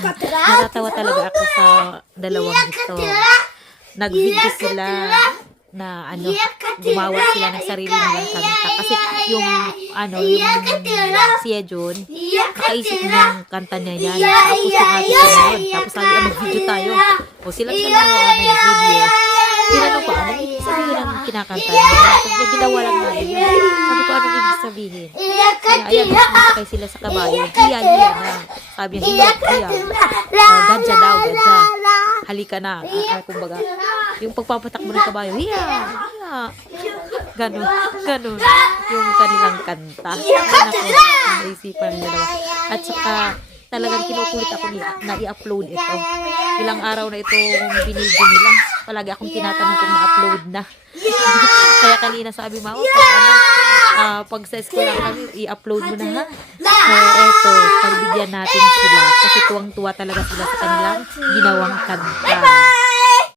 Natatawa talaga ako sa dalawang ito. Nag-video sila na gumawa sila ng sarili nilang kanta. Kasi yung si Jun, nakaisip niyang kanta niya yan. Tapos yung ate ko yun. Tapos sabi, mag-video tayo. O silang nag-video. Tinanong ko, anong ibig sabihin ng kinakanta niya? Sabi niya, ginawa lang namin yun. Sabi ko, anong ibig sabihin? Kaya ayan, masakay sila sa kabayo. Hiya na. Sabi niya, hiya. Gadya daw, gadya. Halika na. Kumbaga, yung pagpapatakbo ng kabayo, hiya. Ganon. Yung kanilang kanta. Ako, naisipan nila. At saka, talagang kinukulit ako na i-upload ito. Ilang araw na ito binidyo nila. Palagi akong tinatanong kung na-upload na. Kaya kanina sabi pag sa school lang kami, i-upload mo na ha. Eto, pagbigyan natin sila. Kasi tuwang-tuwa talaga sila sa kanilang ginawang kanta.